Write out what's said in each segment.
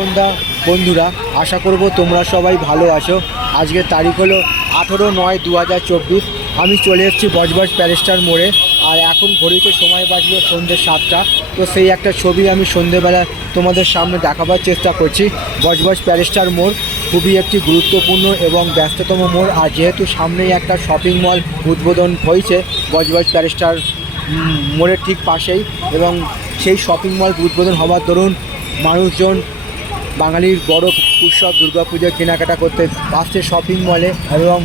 সন্ধ্যা বন্ধুরা, আশা করব তোমরা সবাই ভালো আছো। আজকের তারিখ হলো আঠেরো নয় দু হাজার চব্বিশ। আমি চলে এসেছি বজবজ প্যালেস্টার মোড়ে। আর এখন ঘড়িতে সময় বাজলো সন্ধ্যে সাতটা। তো সেই একটা ছবি আমি সন্ধ্যেবেলা তোমাদের সামনে দেখাবার চেষ্টা করছি। বজবজ প্যালেস্টার মোড় খুবই একটি গুরুত্বপূর্ণ এবং ব্যস্ততম মোড়। আর যেহেতু সামনেই একটা শপিং মল উদ্বোধন হয়েছে বজবজ প্যালেস্টার মোড়ের ঠিক পাশেই এবং সেই শপিং মল উদ্বোধন হওয়ার দরুন মানুষজন বাঙালির বড় উৎসব দুর্গা পুজো কেনাকাটা করতে আসছে শপিং মলে এবং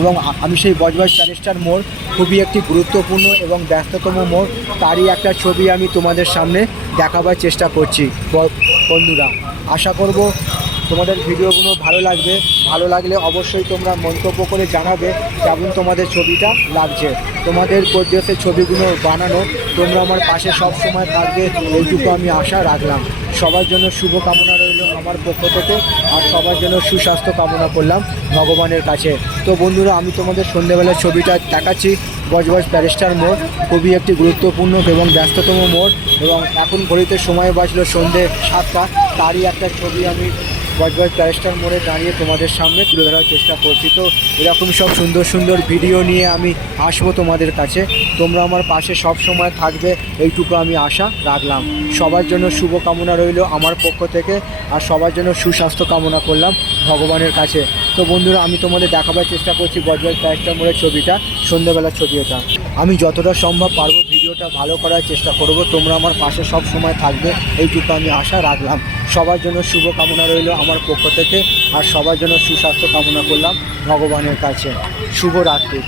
এবং আমি সেই বজবজ চ্যানেস্টার মোড় খুবই একটি গুরুত্বপূর্ণ এবং ব্যস্ততম মোড়। তারই একটা ছবি আমি তোমাদের সামনে দেখাবার চেষ্টা করছি। বন্ধুরা, আশা করব তোমাদের ভিডিওগুলো ভালো লাগবে, ভালো লাগলে অবশ্যই তোমরা মন্তব্য করে জানাবে কেমন তোমাদের ছবিটা লাগছে। তোমাদের উদ্দেশ্যে ছবিগুলো বানানো, তোমরা আমার পাশে সব সময় থাকবে, এইটুকু আমি আশা রাখলাম। সবার জন্য শুভ কামনা রইল আমার পক্ষ থেকে, আর সবার জন্য সুস্বাস্থ্য কামনা করলাম ভগবানের কাছে। তো বন্ধুরা, আমি তোমাদের সন্ধ্যেবেলার ছবিটা দেখাচ্ছি, বজবজ প্যারেস্টার মোড়, খুবই একটি গুরুত্বপূর্ণ এবং ব্যস্ততম মোড়, এবং এখন ঘড়িতে সময় বাজলো সন্ধ্যে সাতটা, তারই একটা ছবি আমি বজবজ প্যারেস্টার মোড়ে দাঁড়িয়ে তোমাদের সামনে তুলে ধরার চেষ্টা করছি। তো এরকম সব সুন্দর সুন্দর ভিডিও নিয়ে আমি আসব তোমাদের কাছে। তোমরা আমার পাশে সব সময় থাকবে, এইটুকু আমি আশা রাখলাম। সবার জন্য শুভ কামনা রইল আমার পক্ষ থেকে আর সবার জন্য সুস্বাস্থ্য কামনা করলাম ভগবানের কাছে। তো বন্ধুরা, আমি তোমাদের দেখাবার চেষ্টা করছি বজবজ প্যারেস্টার মোড়ের ছবিটা, সন্ধ্যাবেলার ছবি এটা। আমি যতটা সম্ভব পারব ভিডিওটা ভালো করার চেষ্টা করব। তোমরা আমার পাশে সব সময় থাকবে। এইটুকু আমি আশা রাখলাম। সবার জন্য শুভ কামনা রইল আমার পক্ষ থেকে। আর সবার জন্য সুস্বাস্থ্য কামনা করলাম ভগবানের কাছে। শুভ রাত্রি।